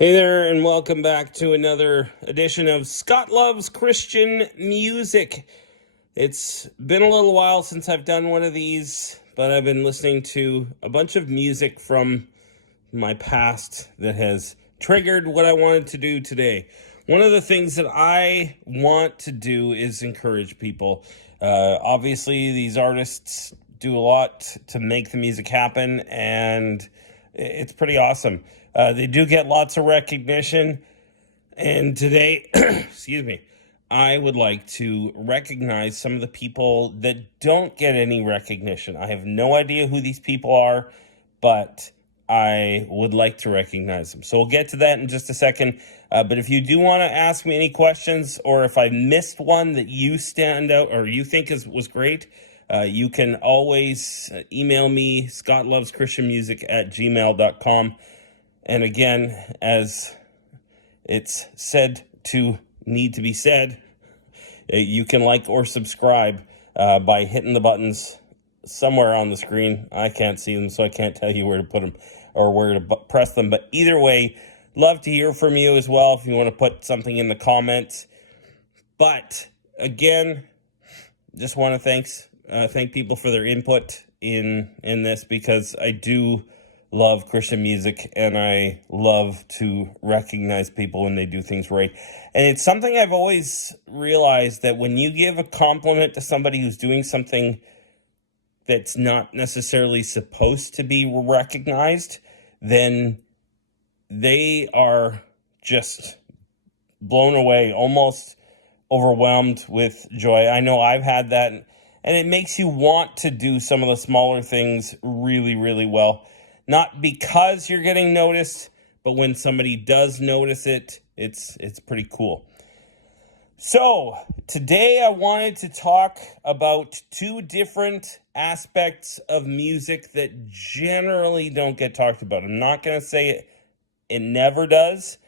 Hey there, and welcome back to another edition of Scott Loves Christian Music. It's been a little while since I've done one of these, but I've been listening to a bunch of music from my past that has triggered what I wanted to do today. One of the things that I want to do is encourage people. Obviously, these artists do a lot to make the music happen, and it's pretty awesome. They do get lots of recognition, and today, excuse me, I would like to recognize some of the people that don't get any recognition. I have no idea who these people are, but I would like to recognize them. So we'll get to that in just a second. But if you do want to ask me any questions, or if I missed one that you stand out or you think was great, you can always email me, scottloveschristianmusic@gmail.com. And again, as it's said to need to be said, you can like or subscribe by hitting the buttons somewhere on the screen. I can't see them, so I can't tell you where to put them or where to press them. But either way, love to hear from you as well if you want to put something in the comments. But again, just want to thank people for their input in this, because I do love Christian music, and I love to recognize people when they do things right. And it's something I've always realized, that when you give a compliment to somebody who's doing something that's not necessarily supposed to be recognized, then they are just blown away, almost overwhelmed with joy. I know I've had that, and it makes you want to do some of the smaller things really, really well. Not because you're getting noticed, but when somebody does notice it, it's pretty cool. So today I wanted to talk about two different aspects of music that generally don't get talked about. I'm not going to say it never does,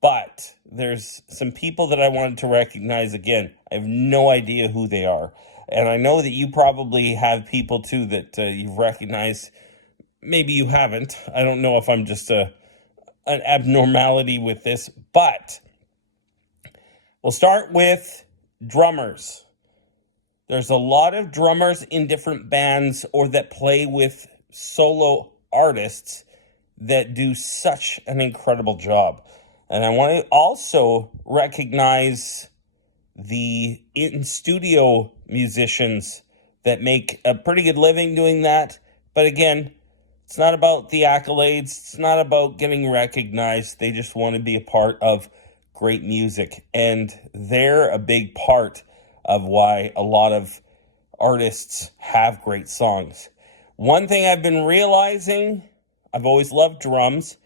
but there's some people that I wanted to recognize. Again, I have no idea who they are. And I know that you probably have people too that you've recognized. Maybe you haven't. I don't know if I'm just an abnormality with this, but we'll start with drummers. There's a lot of drummers in different bands or that play with solo artists that do such an incredible job. And I want to also recognize the in-studio musicians that make a pretty good living doing that. But again, it's not about the accolades. It's not about getting recognized. They just want to be a part of great music. And they're a big part of why a lot of artists have great songs. One thing I've been realizing, I've always loved drums,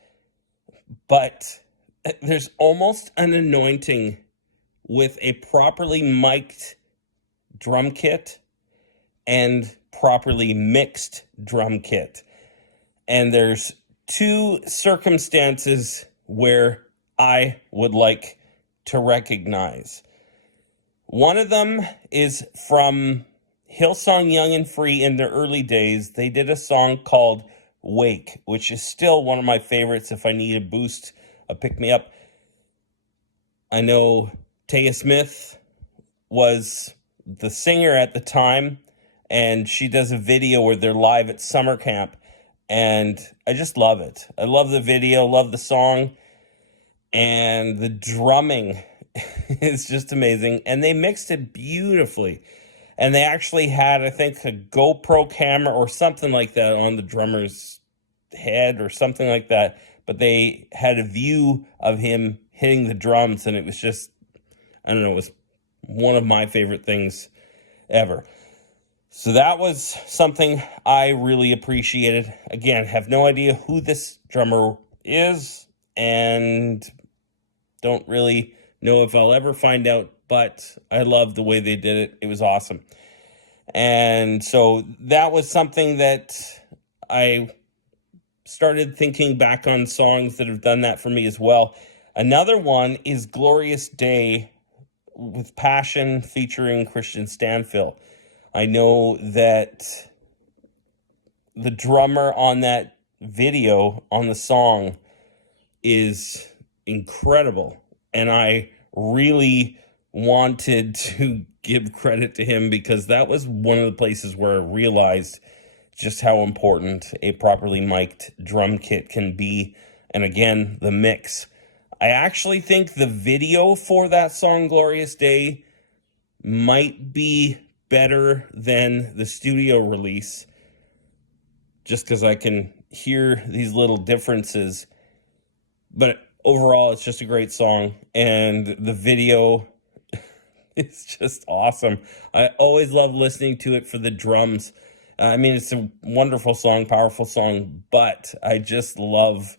but there's almost an anointing with a properly mic'd drum kit and properly mixed drum kit. And there's two circumstances where I would like to recognize. One of them is from Hillsong Young and Free in their early days. They did a song called Wake, which is still one of my favorites if I need a boost, a pick-me-up. I know Taya Smith was the singer at the time, and she does a video where they're live at summer camp. And I just love it. I love the video, love the song, and the drumming is just amazing. And they mixed it beautifully. And they actually had, I think, a GoPro camera or something like that on the drummer's head or something like that. But they had a view of him hitting the drums, and it was just, I don't know, it was one of my favorite things ever. So that was something I really appreciated. Again, have no idea who this drummer is, and don't really know if I'll ever find out, but I love the way they did it. It was awesome. And so that was something that I started thinking back on songs that have done that for me as well. Another one is Glorious Day with Passion featuring Christian Stanfill. I know that the drummer on that video, on the song, is incredible. And I really wanted to give credit to him because that was one of the places where I realized just how important a properly mic'd drum kit can be. And again, the mix. I actually think the video for that song, Glorious Day, might be better than the studio release, just because I can hear these little differences. But overall, it's just a great song, and the video is just awesome. I always love listening to it for the drums. I mean, it's a wonderful song, powerful song, but I just love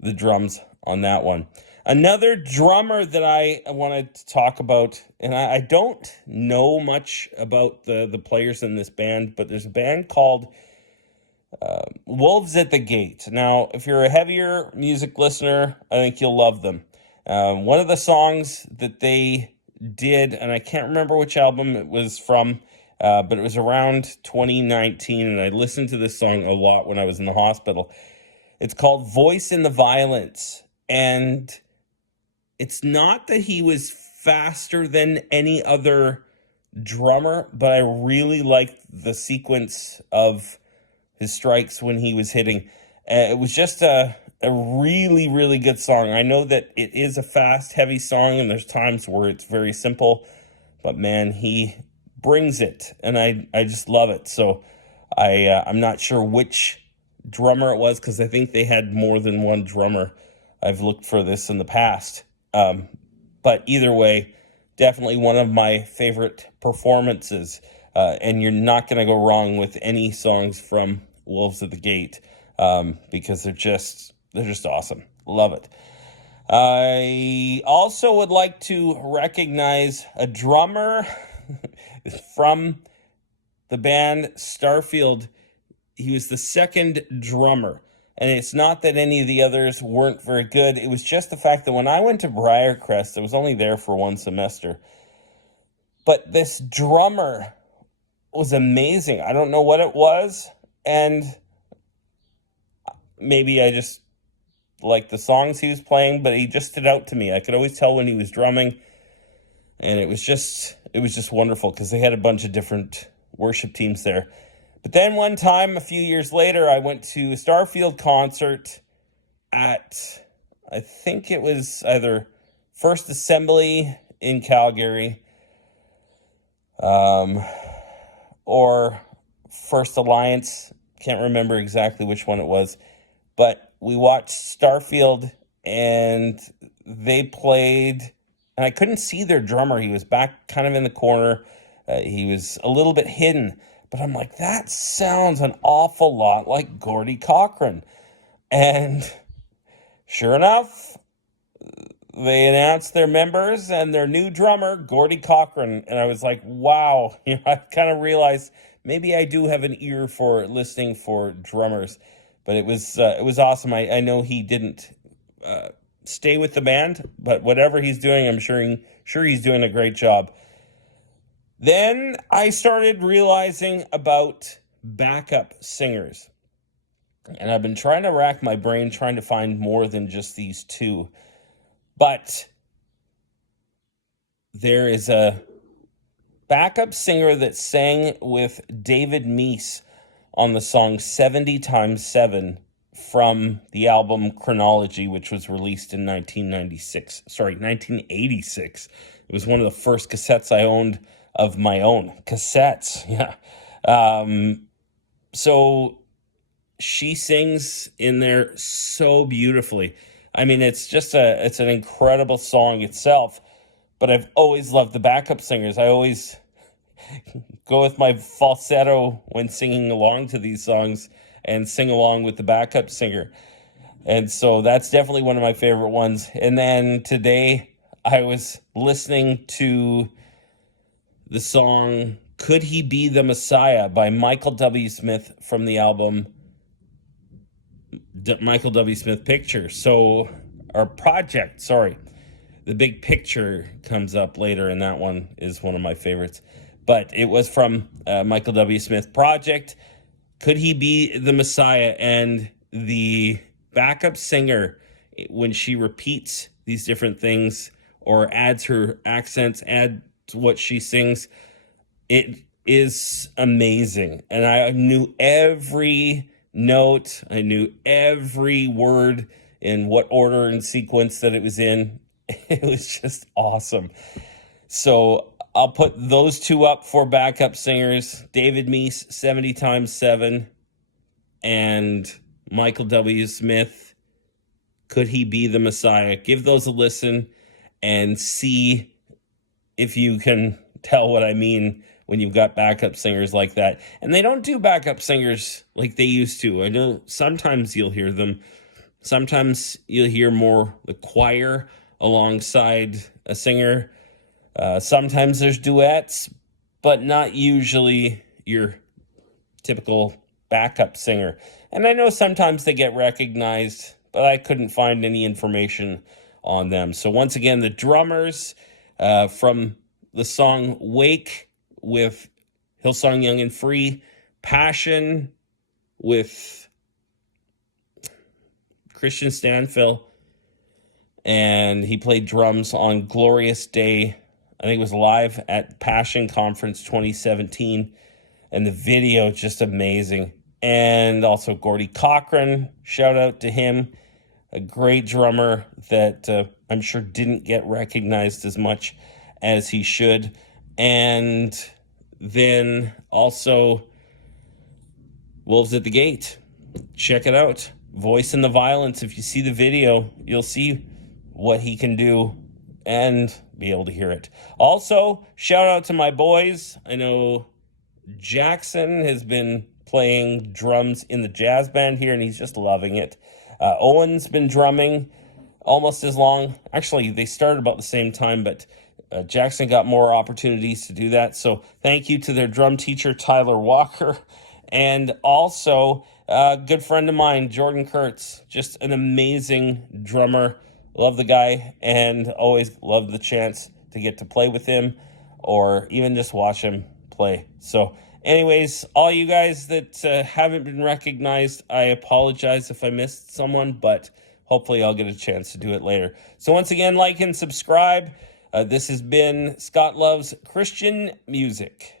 the drums on that one. Another drummer that I wanted to talk about, and I don't know much about the players in this band, but there's a band called Wolves at the Gate. Now, if you're a heavier music listener, I think you'll love them. One of the songs that they did, and I can't remember which album it was from, but it was around 2019, and I listened to this song a lot when I was in the hospital. It's called Voice in the Violence, and it's not that he was faster than any other drummer, but I really liked the sequence of his strikes when he was hitting. It was just a really, really good song. I know that it is a fast, heavy song, and there's times where it's very simple, but man, he brings it, and I just love it. So I'm not sure which drummer it was, because I think they had more than one drummer. I've looked for this in the past. But either way, definitely one of my favorite performances. And you're not going to go wrong with any songs from Wolves at the Gate, because they're just awesome. Love it. I also would like to recognize a drummer from the band Starfield. He was the second drummer. And it's not that any of the others weren't very good. It was just the fact that when I went to Briarcrest, I was only there for one semester. But this drummer was amazing. I don't know what it was. And maybe I just liked the songs he was playing, but he just stood out to me. I could always tell when he was drumming. And it was just wonderful, because they had a bunch of different worship teams there. But then one time, a few years later, I went to a Starfield concert at, I think it was either First Assembly in Calgary, or First Alliance. Can't remember exactly which one it was. But we watched Starfield, and they played, and I couldn't see their drummer. He was back kind of in the corner. He was a little bit hidden. But I'm like, that sounds an awful lot like Gordy Cochran. And sure enough, they announced their members and their new drummer, Gordy Cochran. And I was like, wow. I kind of realized maybe I do have an ear for listening for drummers. But it was awesome. I know he didn't stay with the band, but whatever he's doing, I'm sure he's doing a great job. Then I started realizing about backup singers. And I've been trying to rack my brain, trying to find more than just these two. But there is a backup singer that sang with David Meese on the song 70 times 7 from the album Chronology, which was released in 1986. It was one of the first cassettes I owned of my own. Cassettes, yeah. So she sings in there so beautifully. I mean, it's an incredible song itself, but I've always loved the backup singers. I always go with my falsetto when singing along to these songs and sing along with the backup singer. And so that's definitely one of my favorite ones. And then today I was listening to the song Could He Be the Messiah by Michael W. Smith from the album Michael W. Smith Picture. The Big Picture comes up later, and that one is one of my favorites. But it was from Michael W. Smith Project. Could He Be the Messiah? And the backup singer, when she repeats these different things or adds her accents, adds what she sings. It is amazing. And I knew every note, I knew every word in what order and sequence that it was in. It was just awesome. So I'll put those two up for backup singers, David Meese, 70 times 7, and Michael W. Smith, Could He Be the Messiah? Give those a listen and see if you can tell what I mean when you've got backup singers like that. And they don't do backup singers like they used to. I know sometimes you'll hear them. Sometimes you'll hear more the choir alongside a singer. Sometimes there's duets, but not usually your typical backup singer. And I know sometimes they get recognized, but I couldn't find any information on them. So once again, the drummers from the song Wake with Hillsong Young and Free, Passion with Christian Stanfill, and he played drums on Glorious Day. I think it was live at Passion Conference 2017, and the video is just amazing. And also Gordy Cochran, shout out to him, a great drummer that I'm sure didn't get recognized as much as he should. And then also Wolves at the Gate. Check it out. Voice in the Violence. If you see the video, you'll see what he can do and be able to hear it. Also, shout out to my boys. I know Jackson has been playing drums in the jazz band here, and he's just loving it. Owen's been drumming almost as long. Actually, they started about the same time, but Jackson got more opportunities to do that. So thank you to their drum teacher, Tyler Walker. And also a good friend of mine, Jordan Kurtz, just an amazing drummer. Love the guy and always love the chance to get to play with him or even just watch him play. So anyways, all you guys that haven't been recognized, I apologize if I missed someone, but hopefully I'll get a chance to do it later. So once again, like and subscribe. This has been Scott Loves Christian Music.